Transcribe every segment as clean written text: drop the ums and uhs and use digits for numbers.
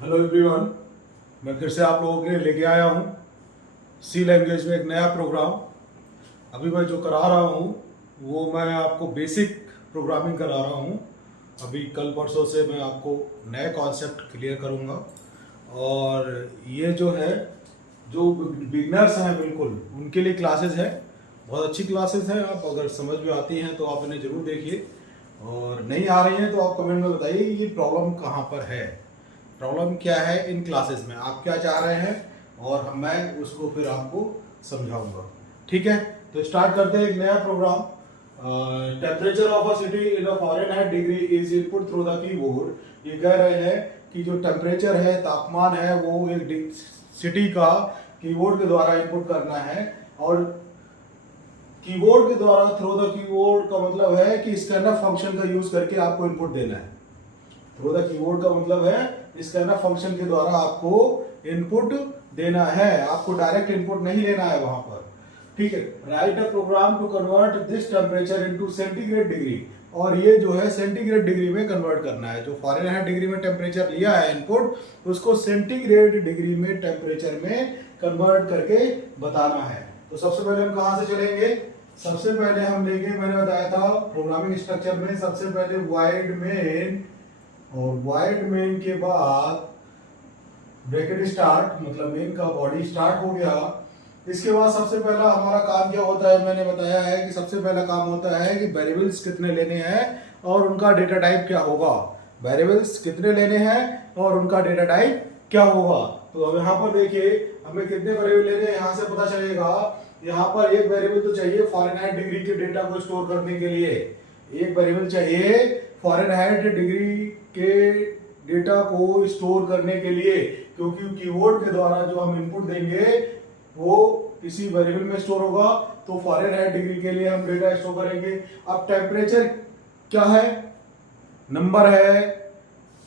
Hello everyone, मैं फिर से आप लोगों के लिए लेके आया हूँ सी लैंग्वेज में एक नया प्रोग्राम। अभी मैं जो करा रहा हूँ वो मैं आपको बेसिक प्रोग्रामिंग करा रहा हूँ। अभी कल परसों से मैं आपको नए कॉन्सेप्ट क्लियर करूँगा। और ये जो है, जो बिगनर्स हैं बिल्कुल उनके लिए क्लासेस है। बहुत अच्छी क्लासेस हैं, आप अगर समझ में आती हैं तो आप इन्हें ज़रूर देखिए, और नहीं आ रही हैं तो आप कमेंट में बताइए ये प्रॉब्लम कहाँ पर है, प्रॉब्लम क्या है इन क्लासेस में, आप क्या चाह रहे हैं, और मैं उसको फिर आपको समझाऊंगा। ठीक है, तो स्टार्ट करते हैं एक नया program. Temperature of a city in a Fahrenheit degree is input through the keyboard. ये कह रहे हैं कि जो टेम्परेचर है, तापमान है, वो एक सिटी का कीबोर्ड के द्वारा इनपुट करना है। और कीबोर्ड के द्वारा, थ्रू द कीबोर्ड का मतलब है कि स्कैनफ फंक्शन का यूज करके आपको इनपुट देना है। थ्रू द कीबोर्ड का मतलब है स्कैनफ फंक्शन के द्वारा आपको इनपुट देना है, आपको डायरेक्ट इनपुट नहीं लेना है वहां पर। ठीक है, write a program to convert this temperature into centigrade degree. और ये जो है सेंटीग्रेड डिग्री में कन्वर्ट करना है। जो फॉरेनहाइट डिग्री में टेम्परेचर लिया है इनपुट, उसको सेंटीग्रेड डिग्री में टेम्परेचर में कन्वर्ट करके बताना है। तो सबसे पहले हम कहां से चलेंगे? सबसे पहले हम लेंगे, मैंने बताया था प्रोग्रामिंग स्ट्रक्चर में, सबसे पहले वाइड मेन, और वाइड मेन के बाद ब्रैकेट स्टार्ट, मतलब मेन का बॉडी स्टार्ट हो गया। इसके बाद सबसे पहला हमारा काम क्या होता है, मैंने बताया है कि सबसे पहला काम होता है कि वेरिएबल्स कितने लेने हैं और उनका डेटा टाइप क्या होगा। वेरिएबल्स कितने लेने हैं और उनका डेटा टाइप क्या होगा। तो अब यहाँ पर देखिए, हमें कितने वेरिएबल लेने हैं यहाँ से पता चलेगा। यहाँ पर एक वेरिएबल तो चाहिए फॉरेनहाइट डिग्री के डेटा को स्टोर करने के लिए, एक वेरिएबल चाहिए फॉरेनहाइट डिग्री के डेटा को स्टोर करने के लिए, क्योंकि कीबोर्ड के द्वारा जो हम इनपुट देंगे वो किसी वेरिएबल में स्टोर होगा। तो फॉरेनहाइट डिग्री के लिए हम डेटा स्टोर करेंगे। अब टेम्परेचर क्या है? नंबर है,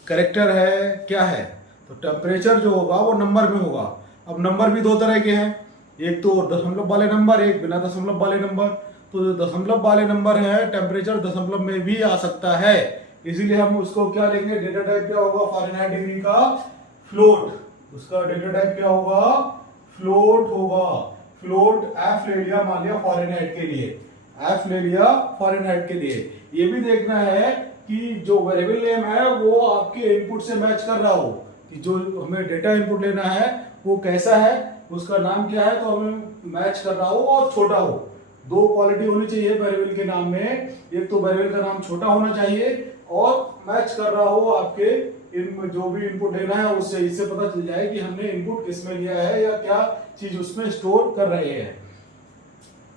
कैरेक्टर है, क्या है? तो टेम्परेचर जो होगा वो नंबर में होगा। अब नंबर भी दो तरह के हैं, एक तो दशमलव वाले नंबर, एक बिना दशमलव वाले नंबर। तो जो दशमलव वाले नंबर है, टेम्परेचर दशमलव में भी आ सकता है, इसीलिए हम उसको क्या लेंगे, डेटा टाइप क्या होगा फॉरेनहाइट डिग्री का? फ्लोट। उसका डेटा टाइप क्या होगा? फ्लोट होगा। फ्लोट एफ ले लिया, मान लिया फॉरेनहाइट के लिए, एफ ले लिया फॉरेनहाइट के लिए। ये भी देखना है कि जो वेरिएबल नेम है वो आपके इनपुट से मैच कर रहा हो, कि जो हमें डेटा इनपुट लेना है वो कैसा है, उसका नाम क्या है, तो हमें मैच कर रहा हो और छोटा हो। दो क्वालिटी होनी चाहिए वेरिएबल के नाम में, एक तो वेरिएबल का नाम छोटा होना चाहिए और मैच कर रहा हो आपके इन जो भी इनपुट लेना है उससे। इससे पता चल जाए कि हमने इनपुट किसमें लिया है या क्या चीज उसमें स्टोर कर रहे हैं।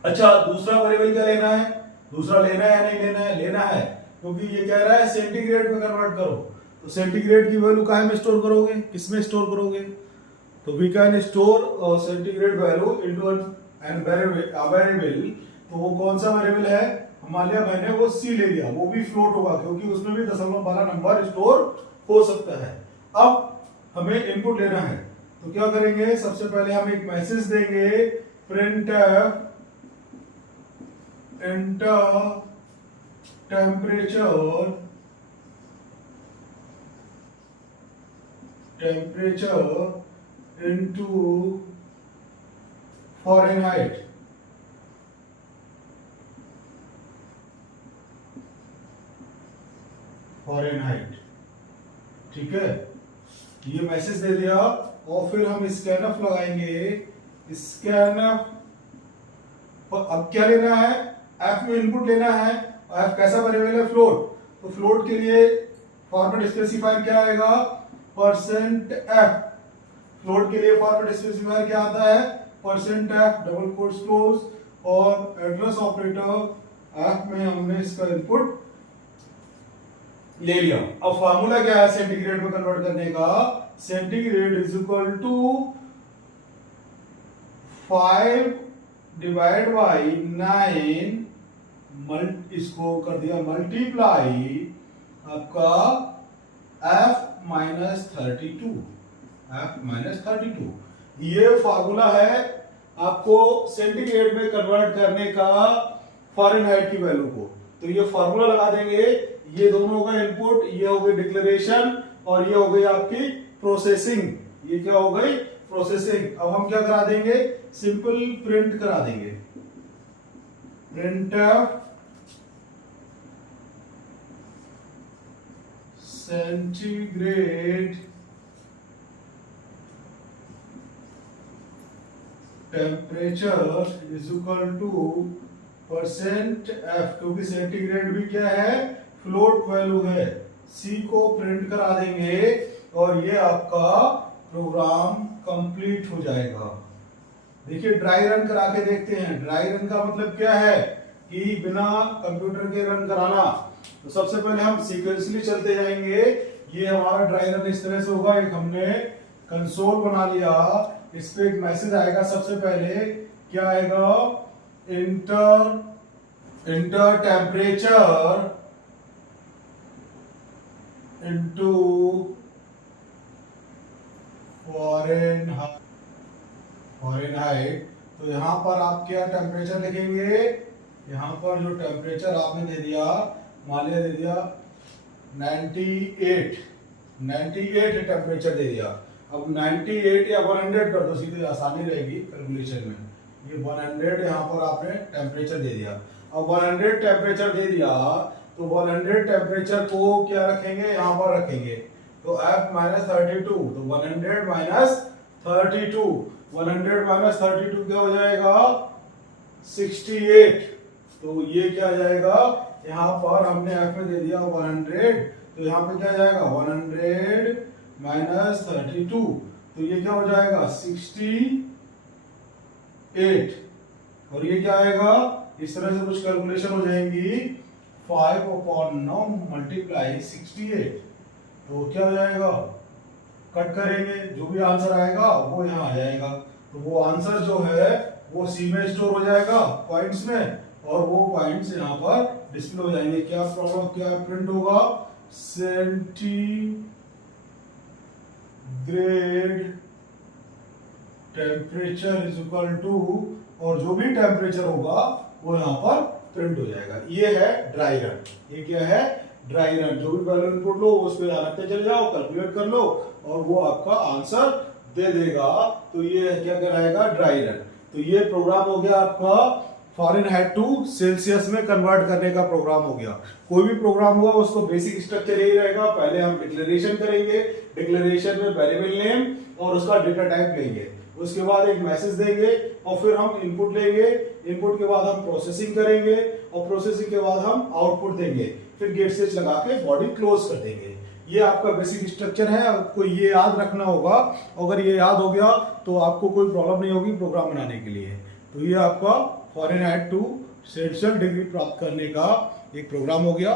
अच्छा, दूसरा वेरिएबल क्या लेना है? दूसरा लेना है या नहीं लेना है? लेना है, क्योंकि ये कह रहा है सेंटीग्रेड में कन्वर्ट करो। तो सेंटीग्रेड की वैल्यू काहे में स्टोर करोगे, किसमें स्टोर करोगे? तो we can store centigrade value into an variable. तो वो कौन सा वेरिएबल है? मान लिया मैंने वो सी ले लिया, वो भी फ्लोट होगा क्योंकि उसमें भी दशमलव वाला नंबर स्टोर हो सकता है। अब हमें इनपुट लेना है, तो क्या करेंगे, सबसे पहले हम एक मैसेज देंगे, printf enter temperature into Fahrenheit। ठीक है, ये मैसेज दे दिया। और फिर हम स्कैनफ लगाएंगे। स्कैनफ, अब क्या लेना है? एफ में इनपुट लेना है। एफ कैसा वेरिएबल है? फ्लोट। तो फ्लोट के लिए फॉर्मेट स्पेसिफायर क्या आएगा? Percent F. फ्लोट के लिए फॉर्मेट स्पेसिफायर क्या आता है? Percent F double quotes close, और एड्रेस ऑपरेटर एफ में हमने इसका इनपुट ले लिया। अब फार्मूला क्या है सेंटीग्रेड में कन्वर्ट करने का? Centigrade is equal to 5 divide by 9, इसको कर दिया मल्टीप्लाई आपका f माइनस 32। ये फार्मूला है आपको सेंटीग्रेड में कन्वर्ट करने का फॉरेनहाइट की वैल्यू को। तो ये फार्मूला लगा देंगे, ये दोनों का इनपुट, ये हो गई डिक्लेरेशन और ये हो गई आपकी प्रोसेसिंग, ये क्या हो गई प्रोसेसिंग। अब हम क्या करा देंगे, सिंपल प्रिंट करा देंगे, printf centigrade temperature is equal two percent F, क्योंकि सेंटीग्रेड भी क्या है फ्लोट वैल्यू है। सी को प्रिंट करा देंगे और ये आपका प्रोग्राम कंप्लीट हो जाएगा। देखिए ड्राई रन करा के देखते हैं। ड्राई रन का मतलब क्या है कि बिना कंप्यूटर के रन कराना। तो सबसे पहले हम सीक्वेंसली चलते जाएंगे। ये हमारा ड्राई रन इस तरह से होगा। एक हमने कंसोल बना लिया, इस पे एक मैसेज आएगा। सबसे पहले क्या आएगा, इंटर टेम्परेचर इनटू फॉरेनहाइट। तो यहाँ पर आप क्या टेम्परेचर लिखेंगे, यहाँ पर जो टेम्परेचर आपने दे दिया, मान लिया दे दिया 98 टेम्परेचर दे दिया। अब 98 या 100 कर दो, सीधे आसानी रहेगी कैलकुलेशन में। ये 100 यहाँ पर आपने टेम्परेचर दे दिया। अब 100 टेम्परेचर दे दिया तो 100 टेम्परेचर को क्या रखेंगे, यहाँ पर रखेंगे। तो F माइनस 32, तो 100 माइनस 32, 100 माइनस 32 क्या हो जाएगा 68। तो ये क्या आ जाएगा, यहाँ पर हमने F में दे दिया 100, तो यहाँ पे क्या जाएगा 100 माइनस 32, तो ये क्या हो जाएगा 68। और ये क्या आएगा, इस तरह से कुछ कैलकुलेशन हो जाएंगी। 5/9 मल्टीप्लाई 68, तो क्या हो जाएगा, कट करेंगे, जो भी आंसर आएगा वो यहाँ आ जाएगा। तो वो आंसर जो है वो सी में स्टोर हो जाएगा पॉइंट्स में, और वो पॉइंट्स यहाँ पर डिस्प्ले हो जाएंगे। क्या प्रॉब्लम, क्या प्रिंट होगा, centigrade temperature is equal to, और जो भी टेम्परेचर होगा वो यहाँ पर प्रिंट हो जाएगा। ये है ड्राई रन। ये क्या है, ड्राई रन। जो भी वैल्यू इनपुट लो उस पे रखते चले जाओ, कैलकुलेट कर लो और वो आपका आंसर दे देगा। तो ये क्या कहलाएगा, ड्राई रन। तो ये प्रोग्राम हो गया आपका फॉरेनहाइट टू सेल्सियस में कन्वर्ट करने का प्रोग्राम हो गया। कोई भी प्रोग्राम हुआ उसको बेसिक स्ट्रक्चर यही रहेगा। पहले हम डिक्लेरेशन करेंगे, डिक्लेरेशन में वेरिएबल नेम और उसका डेटा टाइप लेंगे, उसके बाद एक मैसेज देंगे और फिर हम इनपुट लेंगे। इनपुट के बाद हम प्रोसेसिंग करेंगे और प्रोसेसिंग के बाद हम आउटपुट देंगे, फिर गेट स्विच लगा के बॉडी क्लोज कर देंगे। ये आपका बेसिक स्ट्रक्चर है। आपको ये याद रखना होगा। अगर ये याद हो गया तो आपको कोई प्रॉब्लम नहीं होगी प्रोग्राम बनाने के लिए। तो ये आपका फॉरेनहाइट टू सेल्सियस डिग्री प्राप्त करने का एक प्रोग्राम हो गया।